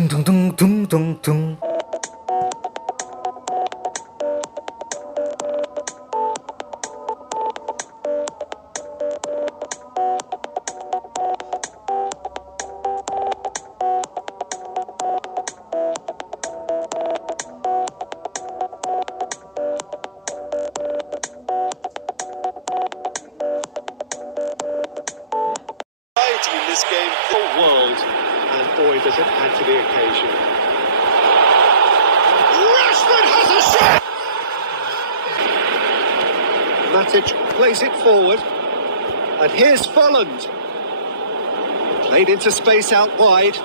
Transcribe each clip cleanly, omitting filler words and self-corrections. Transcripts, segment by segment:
Tung tung tung tung tung tung. In this game, the world, and boy does it add to the occasion. Rashford has a shot! Matic plays it forward, and here's Folland. Played into space out wide.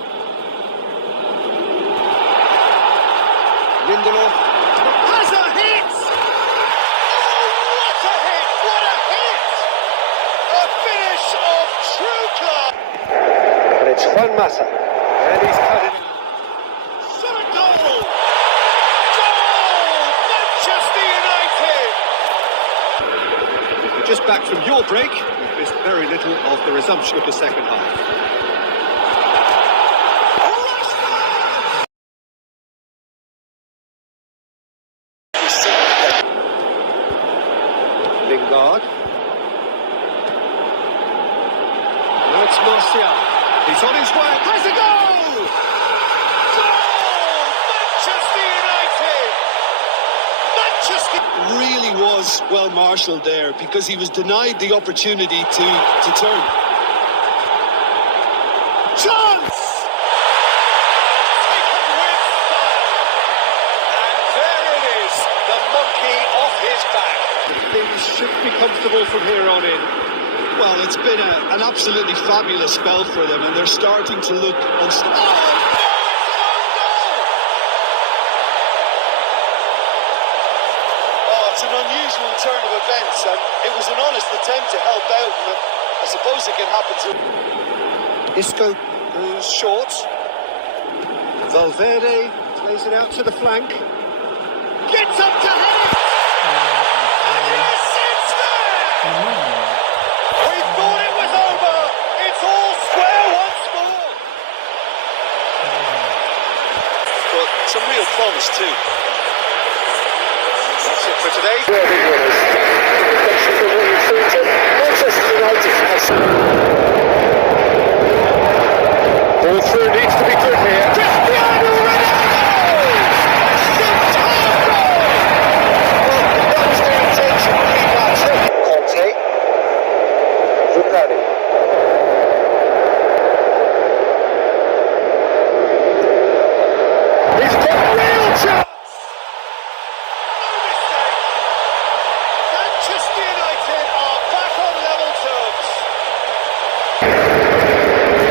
Lindelof has a hit! Oh, what a hit! What a hit! A finish of true class! And it's Juan Mata, and he's cut it in. Shot a goal! Goal! Manchester United! Just back from your break, you've missed very little of the resumption of the second half. Lingard. Now it's Martial. He's on his way. Has a goal! Goal! Manchester United! Manchester really was well marshalled there because he was denied the opportunity to turn. Chance! Taken with style. And there it is, the monkey off his back. Things should be comfortable from here on in. Well, it's been an absolutely fabulous spell for them, and they're starting to look unstoppable. Oh, no, it's an own goal! Oh, it's an unusual turn of events, and it was an honest attempt to help out, but I suppose it can happen to... Isco goes short. Valverde plays it out to the flank. Gets up to head it! And yes, it's there! We thought it was over. It's all square once more. But some real promise too. That's it for today. Manchester United has. Ball through needs to be good here. Cristiano Ronaldo! Well, that's the intention. Conte. Zutari. He's got a real chance! No mistake! Manchester United are back on level terms.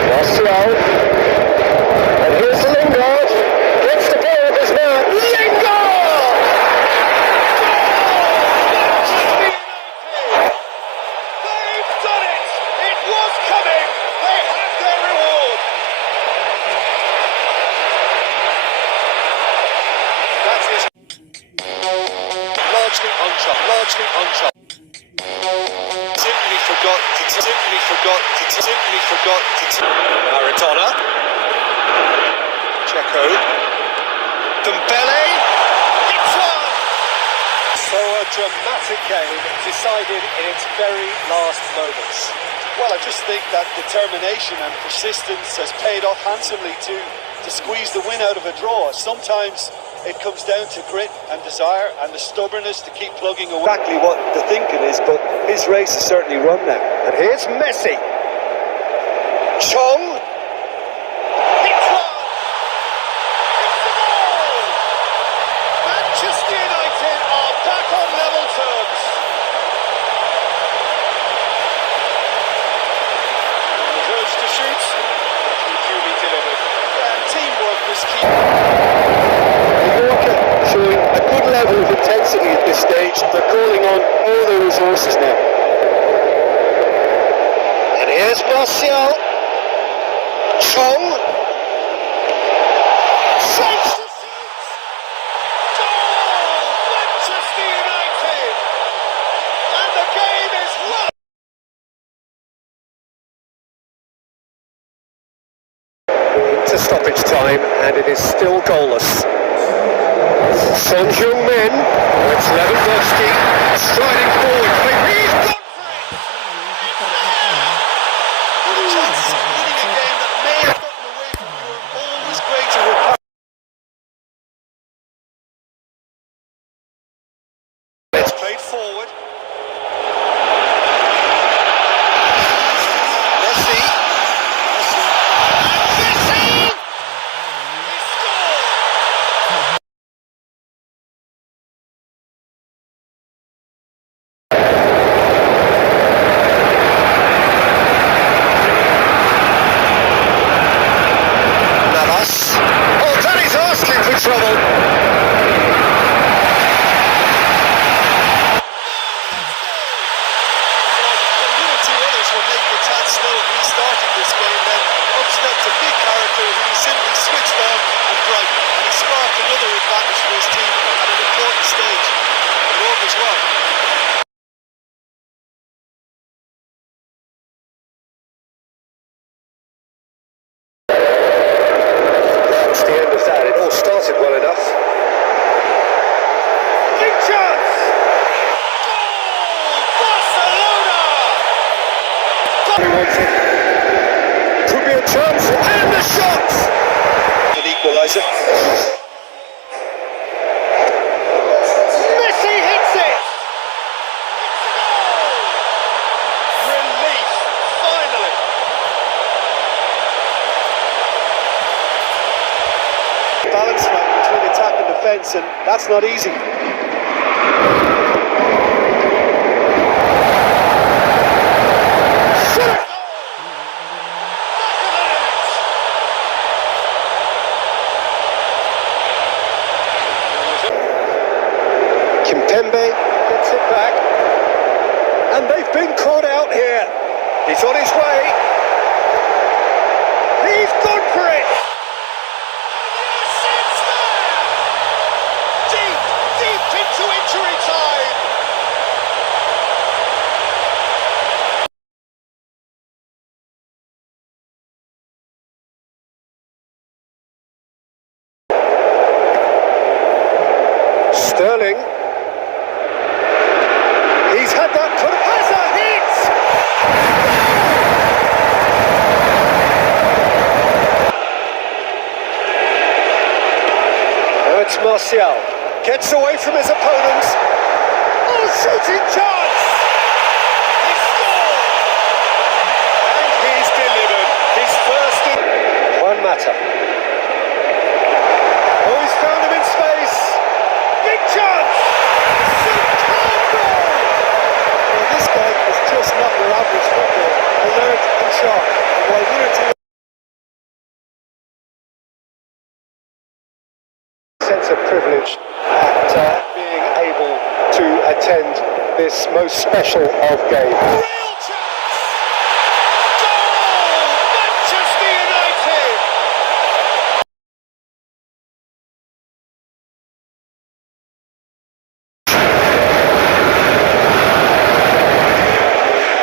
Martial. And here's Lingard. Gets the ball with his man. Lingard! Manchester United! They've done it! It was coming! They had their reward! That's it. Largely unshot. Simply forgot to Maradona. Checo. Dembele. It's one! So a dramatic game decided in its very last moments. Well, I just think that determination and persistence has paid off handsomely to squeeze the win out of a draw. Sometimes it comes down to grit and desire and the stubbornness to keep plugging away. Exactly what the thinking is, but his race is certainly run now. And here's Messi. Chong. It's one! It's the goal! Manchester United are back on level terms. The urge to shoot. Duly delivered. And teamwork was key. Showing a good level of intensity at this stage. They're calling on all their resources now. And here's Martial. Chong. Saves the shoot. Goal! Manchester United. And the game is won. Into stoppage time. and it is still goalless. Son Heung-min, it's Lewandowski, striding forward, he's gone for it! What a chance of winning a game that may have gotten away from you, always great to recover. It's played forward. Messi! Trouble. Could be a chance, and the shot! An equaliser. Messi hits it! Relief, finally! Balance between attack and defence, and that's not easy. Kimpembe gets it back, and they've been caught out here. He's on his way. He's gone for it. Yes, it's there. Deep into injury time. Sterling. He's had that put as a hit! Now it's Martial. Gets away from his opponents. Oh, shooting chance! He scored! And he's delivered his first in... Juan Mata. Oh, he's found him in space. Big chance! Superb goal! Well, this game is just not your average football. Alert and sharp. While unity... sense of privilege at being able to attend this most special of games. Real chance! Goal! Manchester United!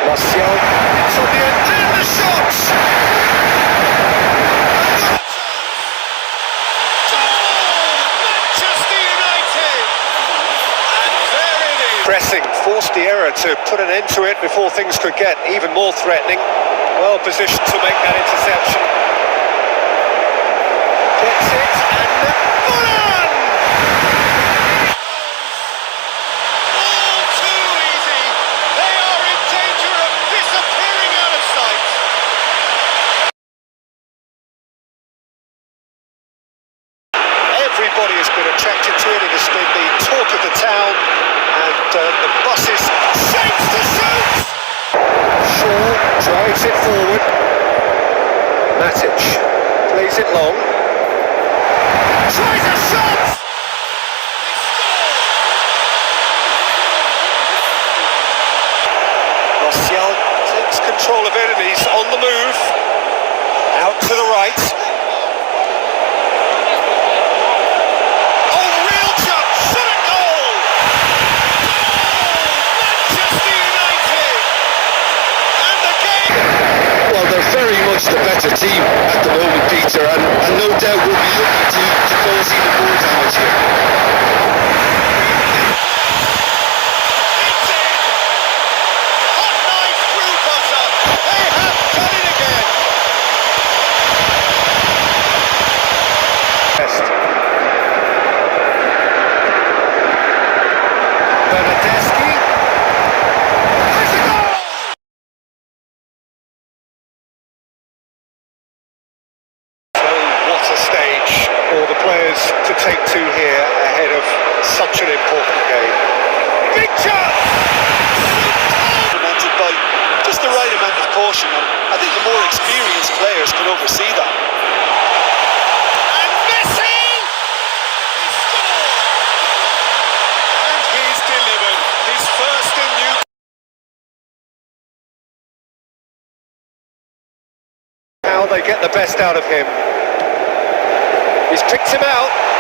Martial, Fabian, and the shots! Pressing forced the error to put an end to it before things could get even more threatening. Well positioned to make that interception. Gets it, and Kumpulan! All too easy. They are in danger of disappearing out of sight. Everybody has been attracted to it. It has been the talk of the town. And the buses shapes to shoot! Shaw drives it forward. Matic plays it long. Tries a shot! Martial takes control of it and he's on the move. Out to the right. The better team at the moment, Peter, and no doubt will be looking to cause even more damage here. It's in! Hot knife through buzzer. They have done it again. Best. Bernadeschi. There's a goal! So what a stage for the players to take to here ahead of such an important game. Big chance! Implemented by just the right amount of caution, and I think the more experienced players can oversee that. And Messi! He scored! And he's delivered his first in New. How they get the best out of him. He's picked him out.